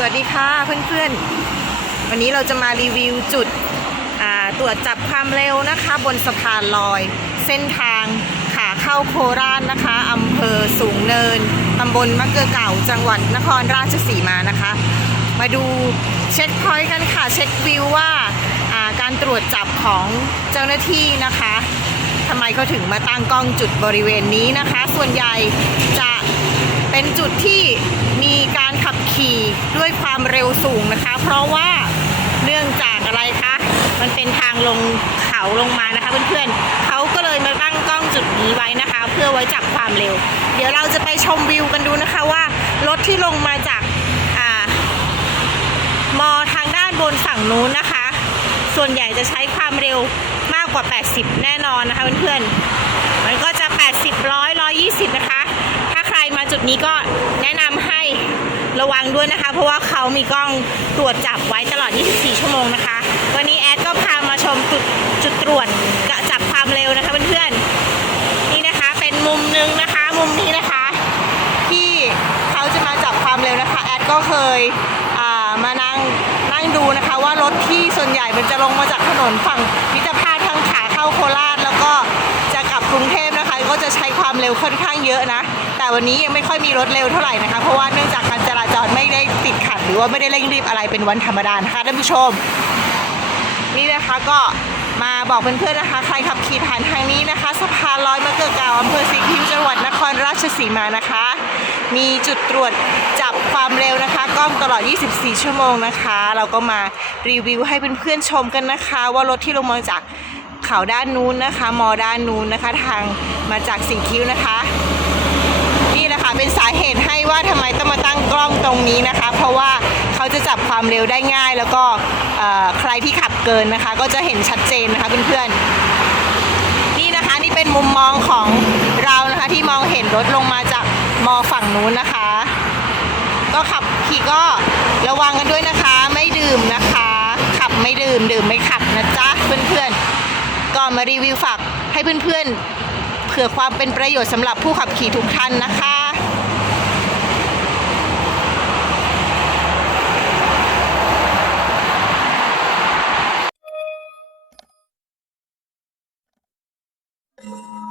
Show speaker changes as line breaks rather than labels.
สวัสดีค่ะเพื่อนๆ วันนี้เราจะมารีวิวจุดตรวจจับความเร็วนะคะ บนสะพานลอย เส้นทางขาเข้าโคราชนะคะอำเภอสูงเนินตำบลมะเกลือเก่าจังหวัดนครราชสีมานะคะ มาดูเช็คพอยต์กันค่ะ เช็ควิวว่าการตรวจจับของเจ้าหน้าที่นะคะทำไมเขาถึงมาตั้งกล้องจุดบริเวณนี้นะคะ ส่วนใหญ่จะเป็นจุดที่ การขับขี่ด้วยความเร็วสูงนะคะ เพราะว่าเนื่องจากอะไรคะ มันเป็นทางลงเขาลงมานะคะเพื่อนๆเขาก็เลยมาตั้งกล้องจุดนี้ไว้นะคะ เพื่อไว้จับความเร็ว เดี๋ยวเราจะไปชมวิวกันดูนะคะว่ารถที่ลงมาจากอ่ามอทางด้านบนฝั่งนู้นนะคะ ส่วนใหญ่จะใช้ความเร็วมากกว่า 80 แน่นอนนะคะเพื่อนๆ มันก็จะ 80ร้อยร้อยยี่สิบนะคะ ถ้าใครมาจุดนี้ก็แนะนำให้ ระวังด้วยนะคะ เพราะว่าเขามีกล้องตรวจจับไว้ตลอด 24 ชั่วโมงนะคะ วันนี้แอดก็พามาชมจุดจุดตรวจกะจับความเร็วนะคะเพื่อนๆนี่นะคะเป็นมุมหนึงนะคะ มุมนี้นะคะ ที่เขาจะมาจับความเร็วนะคะ แอดก็เคยามานั่งนั่งดูนะคะ ว่ารถที่ส่วนใหญ่มันจะลงมาจากถนนฝั่งมิตรภาพ ก็จะใช้ความเร็วค่อนข้างเยอะนะ แต่วันนี้ยังไม่ค่อยมีรถเร็วเท่าไหร่นะคะ เพราะว่าเนื่องจากการจราจรไม่ได้ติดขัด หรือว่าไม่ได้เร่งรีบอะไรเป็นวันธรรมดานะคะท่านผู้ชม นี่นะคะก็มาบอกเพื่อนๆนะคะ ใครขับขี่ผ่านทางนี้นะคะสะพานลอยมะเกลือเก่าอำเภอสีคิ้วจังหวัดนครราชสีมานะคะ มีจุดตรวจจับความเร็วนะคะกล้องตลอด 24 ชั่วโมงนะคะ เราก็มารีวิวให้เพื่อนๆชมกันนะคะ ว่ารถที่ลงมาจาก เขาด้านนู้นนะคะ มอด้านนู้นนะคะ ทางมาจากสีคิ้วนะคะ นี่แหละคะเป็นสาเหตุให้ว่าทำไมต้องมาตั้งกล้องตรงนี้นะคะ เพราะว่าเขาจะจับความเร็วได้ง่าย แล้วก็ใครที่ขับเกินนะคะ ก็จะเห็นชัดเจนนะคะเพื่อนๆนี่นะคะนี่เป็นมุมมองของเรานะคะที่มองเห็นรถลงมาจากมอฝั่งนู้นนะคะ ก็ขับขี่ก็ระวังกันด้วยนะคะ ไม่ดื่มนะคะ ขับไม่ดื่มดื่มไม่ขับนะจ๊ะเพื่อนๆก่อน มารีวิวฝากให้เพื่อนๆ เผื่อความเป็นประโยชน์สำหรับผู้ขับขี่ทุกท่านนะคะうん。